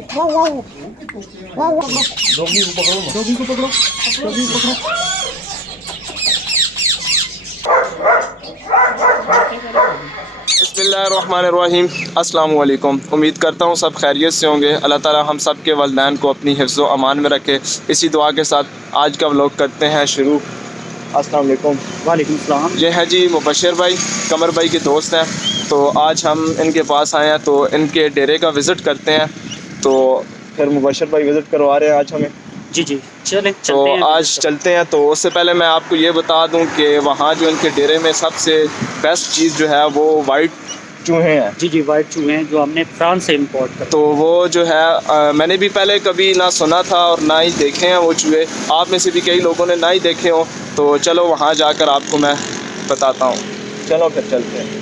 Doggy को पकड़ो, doggy को पकड़ो, डॉगी को पकड़ो। बिस्मिल्लाहिर्रहमानिर्रहीम। अस्सलाम वालेकुम। उम्मीद करता हूँ सब खैरियत से होंगे। अल्लाह ताला हम सब के वालिदैन को अपनी हिफ्ज़ व अमान में रखे। इसी दुआ के साथ आज का व्लॉग करते हैं शुरू। अस्सलाम वालेकुम। वालेकुम सलाम। ये हैं जी मुबशर भाई, कमर भाई के दोस्त हैं। तो आज हम इनके पास आए हैं तो इनके डेरे का विज़िट करते हैं। तो फिर मुबशर भाई विज़िट करवा रहे हैं आज हमें। जी जी चले तो आज चलते हैं। तो उससे पहले मैं आपको ये बता दूं कि वहाँ जो इनके डेरे में सबसे बेस्ट चीज़ जो है वो वाइट चूहे हैं। जी जी वाइट चूहे हैं जो हमने फ्रांस से इंपोर्ट कर। तो वो जो है मैंने भी पहले कभी ना सुना था और ना ही देखे हैं वो चूहे। आप में से भी कई लोगों ने ना ही देखे हों। तो चलो वहाँ जाकर आपको मैं बताता हूँ। चलो फिर चलते हैं।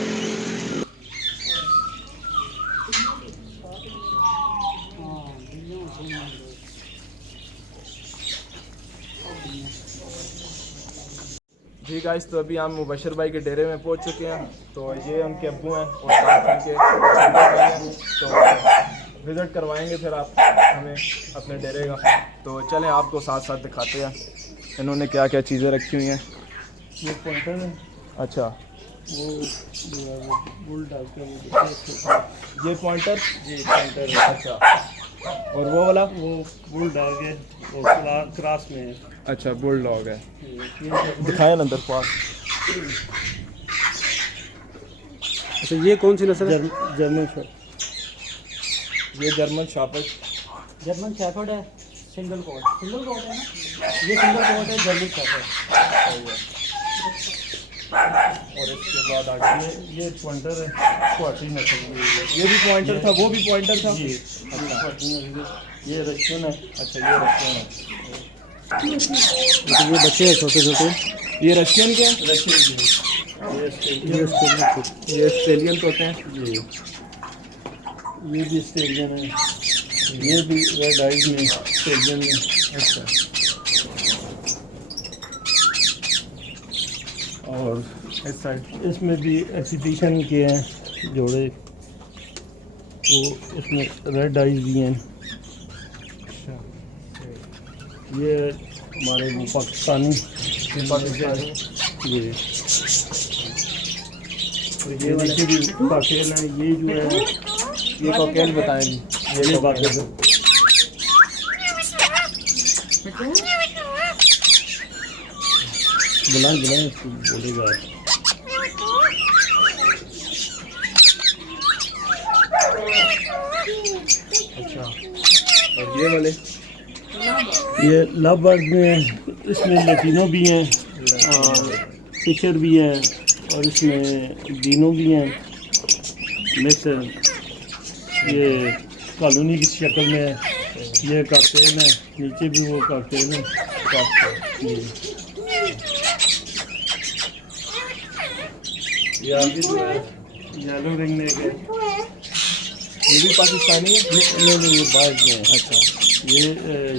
जी गाइस, तो अभी हम मुबशर भाई के डेरे में पहुंच चुके हैं। तो ये उनके अब्बू हैं और साथ उनके छोटे भाई हैं। तो विज़िट करवाएंगे फिर आप हमें अपने डेरे का। तो चलें आपको साथ साथ दिखाते हैं इन्होंने क्या क्या चीज़ें रखी हुई हैं। ये पॉइंटर है। अच्छा, वो बुल डाल के ये पॉइंटर। जी पॉइंटर है। अच्छा, और वो वाला? वो बुल डाल के वो क्रॉस में है। अच्छा, बुल डॉग है। ये दिखाएं ना अंदर पास। अच्छा ये कौन सी नस्ल है? German shot. ये जर्मन शेफर्ड। जर्मन शेफर्ड है। सिंगल कोट है ना? ये सिंगल कोट है जर्मन शेफर्ड। और इसके बाद आगे ये पॉइंटर है। क्वाटी नस्ल ये भी पॉइंटर था, वो भी पॉइंटर था। जी। क्वाटी नस्ल ये रशियन है। अच्छा, ये रशियन है। ये बच्चे हैं छोटे छोटे। ये रशियन के हैं? रशियन की ये ऑस्ट्रेलियन तोते हैं। जी। ये भी ऑस्ट्रेलियन है। ये भी रेड आइज में ऑस्ट्रेलियन में। अच्छा, और इस साइड इसमें भी एक्सिबिशन के हैं जोड़े। वो इसमें रेड आइज भी हैं। ये हमारे वो पाकिस्तानी ये ये देखिए भी काकेल है। ये जो है ये कॉकटेल बताएं जी। ये काकेल है। बुलाएं इसको बोलेगा। अच्छा, और ये वाले? ये लव बर्ड में इसमें लेटिनो भी हैं और फिशर भी हैं और इसमें डीनो भी हैं। मिक्स ये कॉलोनी की शक्ल में है। ये कॉकटेल है। नीचे भी वो कॉकटेल है। ये आगे जो है येलो रिंग नेक है। ये भी पाकिस्तानी है? नहीं ये बाहर में है। अच्छा ये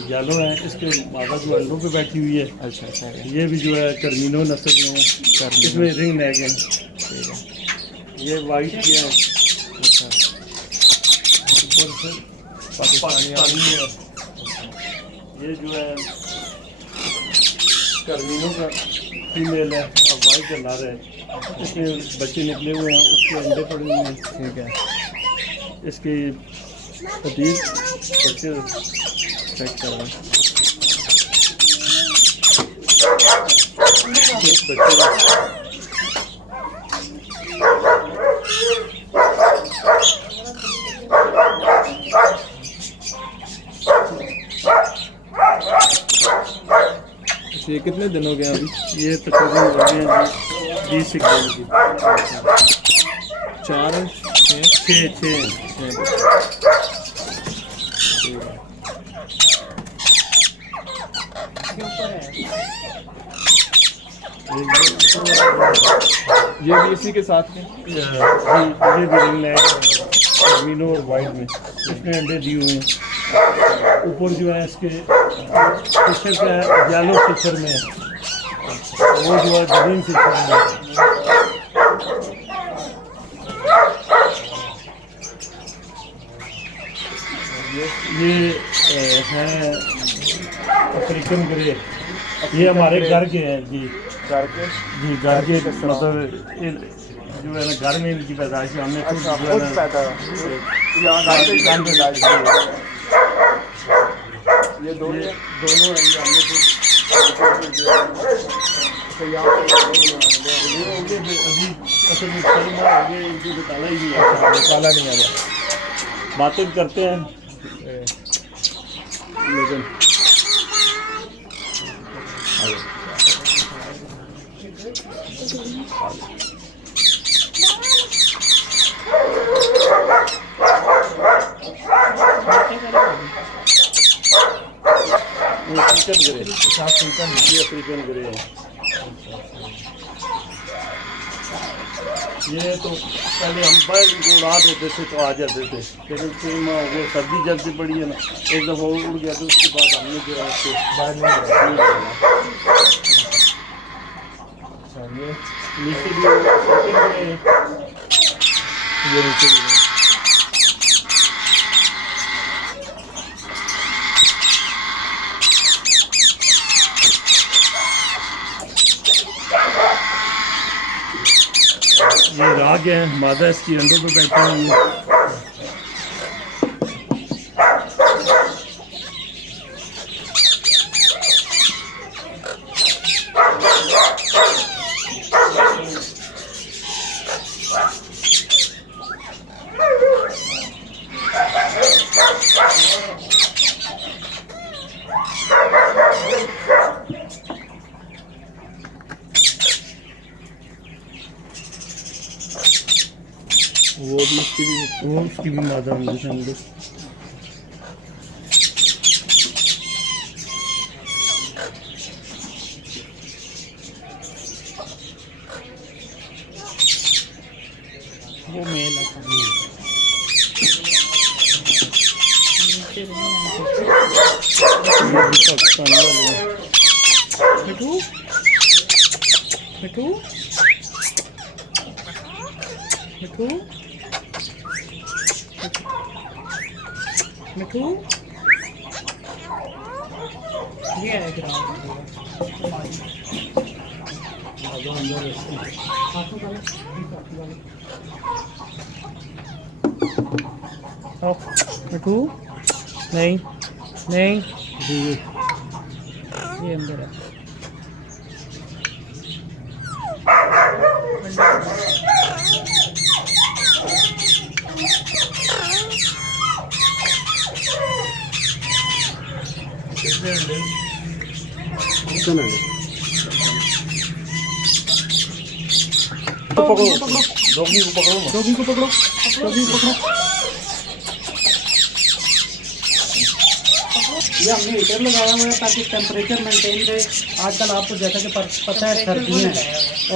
येलो है। इसके मादा जो अंडों पे बैठी हुई है। अच्छा अच्छा, ये भी जो है कर्मीनो नस्ल में है। इसमें रिंग नेक है। ये वाइट के हैं। अच्छा, ऊपर से पाकिस्तानी है। ये जो है कर्मीनो का फीमेल है और वाइट का नर है। इसके बच्चे निकले हुए हैं। उसके अंडे पड़े हुए हैं। ठीक है, इसकी फटीक बच्चे चेक कर रहे हैं। बच्चे अच्छा, ये कितने दिन हो गए अभी? ये तकरीबन हो गए हैं 20 दिन की। 4 6 छः ये भी इसी के साथ में? ये भी रिंग नेक मीनो और वाइट में इसमें अंडे दिए हुए हैं। ऊपर जो है इसके फिशर का येलो फिशर में है। वो जो है ग्रीन फिशर में है। ये है अफ्रीकन ग्रे, ये हमारे घर के हैं जी। घर के जी घर के मतलब जो है ना घर में इनकी पैदाइश है, हमने खुद अच्छा जो है खुद ना पैदा यहाँ घर पे जान के लाए। ये दोनों ये दोनों हैं, ये हमने खुद तो यहाँ पे ये हो गए अभी असल में 6 माह हो गए, इनको निकाला ही नहीं है। निकाला नहीं है बातें करते हैं लेकिन अफ्रीकन ग्रे है। ये तो पहले हम बाहर इनको उड़ा देते थे तो आ जाते थे, लेकिन 6 माह हो गए, सर्दी जल्दी पड़ी है ना, एक दफ़ा और उड़ गया तो उसके बाद हमने जो है उसको बाहर नहीं नहीं डाला। अच्छा ये नीचे भी अफ्रीकन ग्रे है। ये नीचे भी है। ये राग है, मादा इसकी अंडों पे बैठे हुए हैं। वो भी उसकी भी मादा होंगी समझो। वो मेल है। पाकिस्तान वाले हैं। मिठू मिठू मिठू मिठू ये है मिठू नहीं नहीं ये अंदर है। पकड़ो डॉगी को पकड़ो डॉगी को पकड़ो डॉगी को पकड़ो। ये हमने हीटर लगाया हुआ है ताकि टेम्परेचर मेंटेन रहे। आजकल आपको जैसा कि पता है सर्दी है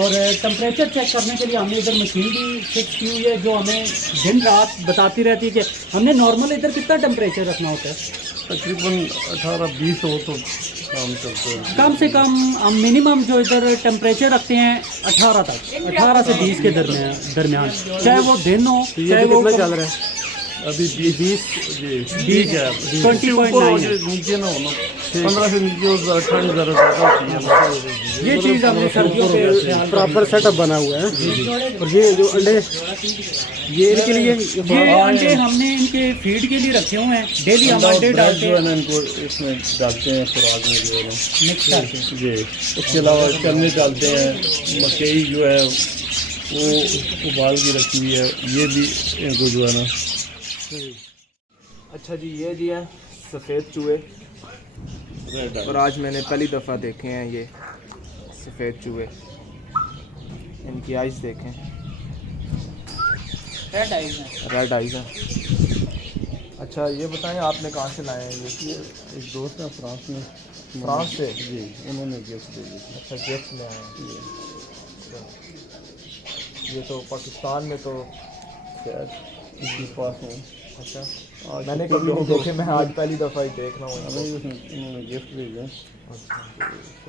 और टेम्परेचर चेक करने के लिए हमने इधर मशीन भी फिक्स की हुई है जो हमें दिन रात बताती रहती है कि हमने नॉर्मल इधर कितना टेम्परेचर रखना होता है। तकरीबन 18-20 हो तो काम करते हैं। कम से कम हम मिनिमम जो इधर टेम्परेचर रखते हैं 18 तक, 18 से 20 के दरमियान, चाहे वो दिन हो चाहे वो चल रहा है। अभी 20 ठीक है, 20.9 नीचे ना होना, 15 से नीचे हो ठंड ज़रा ज़्यादा होती है। ये चीज़ हमने सर्दियों पे प्रॉपर सेटअप बना हुआ है। और ये जो अंडे ये इनके लिए ये अंडे हमने इनके फीड के लिए रखे हुए हैं। डेली हम अंडे डालते जो है हैं ना इनको इसमें डालते हैं खुराक में जो है ना मिक्स करके। जी। उसके अलावा चने डालते हैं, मकई जो है वो उबाल के रखी हुई है, ये भी इनको जो है ना। अच्छा जी ये जी हैं सफ़ेद चूहे, और आज मैंने पहली दफ़ा देखे हैं ये सफ़ेद चूहे। इनकी आइज़ देखें, रेड आइज है। रेड आइज़ हैं। अच्छा ये बताएं आपने कहाँ से लाए हैं ये? एक दोस्त है फ्रांस में, फ्रांस से? जी, उन्होंने गिफ्ट दे दी थी। अच्छा गिफ्ट में आए हैं। अच्छा, ये तो पाकिस्तान में तो शायद इसके पास हूँ। अच्छा आज मैंने तो कभी नहीं लोगों देखे, मैं आज पहली दफ़ा ही देख रहा हूँ हमें इनको। भी उन्होंने गिफ्ट भेजा,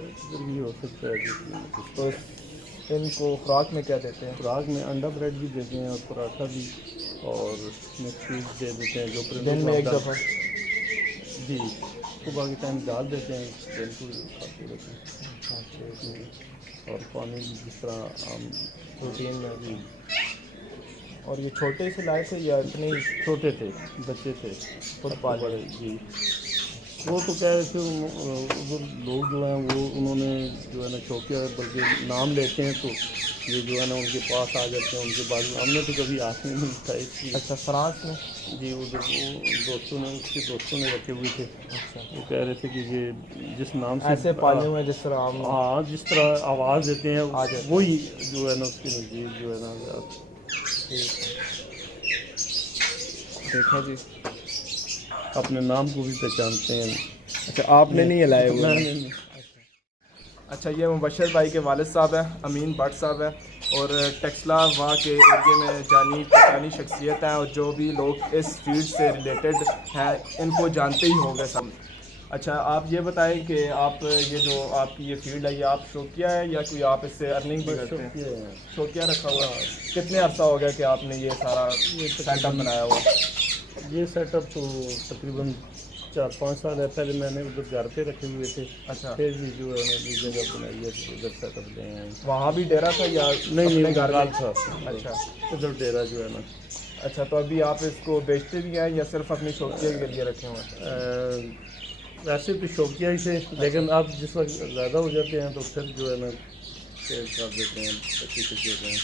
इधर भी हो सकता है। तो इनको खुराक में क्या देते हैं? खुराक में अंडा ब्रेड भी देते हैं और पराठा भी, और मिक्स दे देते हैं जो दिन में एक दफ़ा? जी, सुबह के टाइम डाल देते हैं, बिल्कुल खाते रहते हैं। और पानी जिस तरह प्रोटीन में भी। और ये छोटे से लाए थे या इतने ही? छोटे थे, बच्चे थे, खुद पाले? जी। वो तो कह रहे थे उधर लोग जो हैं वो उन्होंने जो है ना शौकिया, बल्कि नाम लेते हैं तो ये जो है ना उनके पास आ जाते हैं, उनके बाद हमने तो कभी हाथ में नहीं उठाई। अच्छा, फ्रांस में? जी, उधर वो दोस्तों ने, उसके दोस्तों ने रखे हुए थे। अच्छा, वो कह रहे थे कि ये जिस नाम से ऐसे पाले हुए हैं जिस तरह हम? हाँ, जिस तरह आवाज़ देते हैं आ जाते हैं। वही जो है ना उसके नज़दीक जो है ना। देखा जी, अपने नाम को भी पहचानते हैं। अच्छा, आपने नहीं लाए हुए? नहीं। अच्छा, ये मुबशर भाई के वालिद साहब हैं, अमीन भट्ट साहब हैं, और टेक्सला वहाँ के एरिए में जानी पहचानी शख्सियत हैं, और जो भी लोग इस फील्ड से रिलेटेड हैं इनको जानते ही होंगे सब। अच्छा, आप ये बताएं कि आप ये जो आपकी ये फील्ड है, ये आप शौकिया है या कोई आप इससे अर्निंग भी करते हैं? शौकिया रखा हुआ है। कितने अरसा हो गया कि आपने ये सारा सेटअप बनाया हुआ? ये सेटअप तो तकरीबन 4-5 साल है। पहले मैंने उधर घर पे रखे हुए थे। अच्छा, फिर भी जो है ना जगह बनाई है, उधर सेटअप ले आए। वहाँ भी डेरा था या नहीं, घर घर में था। अच्छा, उधर डेरा जो है ना। अच्छा, तो अभी आप इसको बेचते भी हैं या सिर्फ अपनी शौकिया के लिए रखे हुए हैं? वैसे तो शौकिया ही थे, लेकिन आप जिस वक्त ज़्यादा हो जाते हैं तो फिर जो है ना सेल कर देते हैं, अच्छी देते हैं।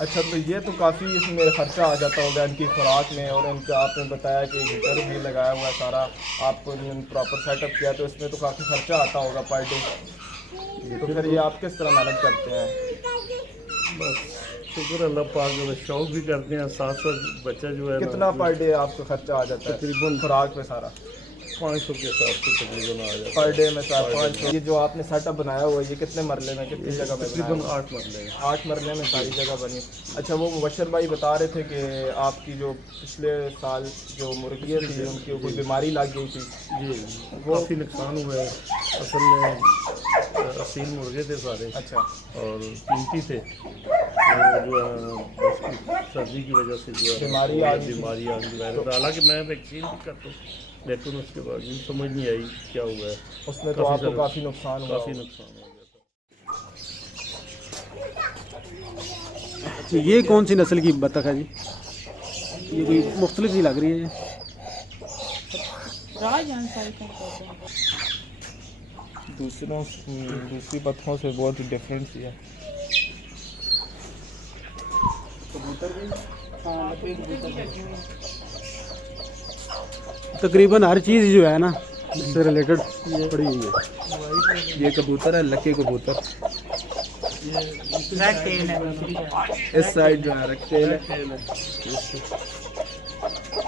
अच्छा, तो ये तो काफ़ी इसमें ख़र्चा आ जाता होगा इनकी खुराक में, और इनका आपने बताया कि हीटर भी लगाया हुआ है सारा, आपको प्रॉपर सेटअप किया, तो इसमें तो काफ़ी ख़र्चा आता होगा पर डे। तो फिर ये आप किस तरह मैनेज करते हैं? बस शुक्र अल्लाह पाक का, शौक भी करते हैं, साथ साथ बच्चा जो है कितना पर डे आपका ख़र्चा आ जाता है तकरीबन खुराक में सारा? 500 के हिसाब से तकरीबन आ जाता है पर डे में 4-5। ये जो आपने सेटअप बनाया हुआ है ये कितने मरले में, कितनी जगह में? तकरीबन 8 मरले। 8 मरले में सारी जगह बनी। अच्छा, वो मुबशर भाई बता रहे थे कि आपकी जो पिछले साल जो मुर्गियाँ थी उनकी कोई बीमारी लग गई थी। जी, वो काफ़ी नुकसान हुआ है। असल में असील मुर्गे थे सारे। अच्छा, और कीमती थे, तो जो है उसकी सर्दी की वजह से जो है बीमारी आ गई। बीमारी आ गई। हालांकि मैं वैक्सीन भी करता हूँ, लेकिन उसके बाद भी समझ नहीं आई क्या हुआ है। उसमें तो आपको काफ़ी नुकसान हुआ काफ़ी होगा। नुकसान हो गया था। तो ये कौन सी नस्ल की बतख है जी? ये कोई मुख्तलिफ सी लग रही है जी। दूसरी बतखों से बहुत डिफरेंट सी है। तकरीबन हर चीज़ जो है ना इससे रिलेटेड पड़ी हुई है। ये कबूतर है, लकी कबूतर। इस साइड जो है रेड टेल है।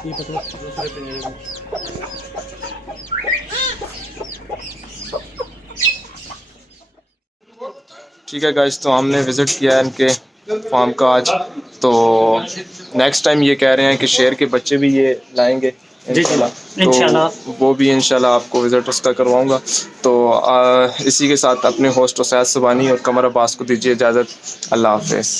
ये पता दूसरे पिंजरे में। ठीक है गाइस, तो हमने विज़िट किया है इनके फार्म का आज। तो नेक्स्ट टाइम ये कह रहे हैं कि शेर के बच्चे भी ये लाएंगे इंशाल्लाह, तो वो भी इंशाल्लाह आपको विज़िट उसका करवाऊंगा। तो इसी के साथ अपने होस्ट उसैद सुबानी और कमर अब्बास को दीजिए इजाज़त। अल्लाह हाफ़िज़।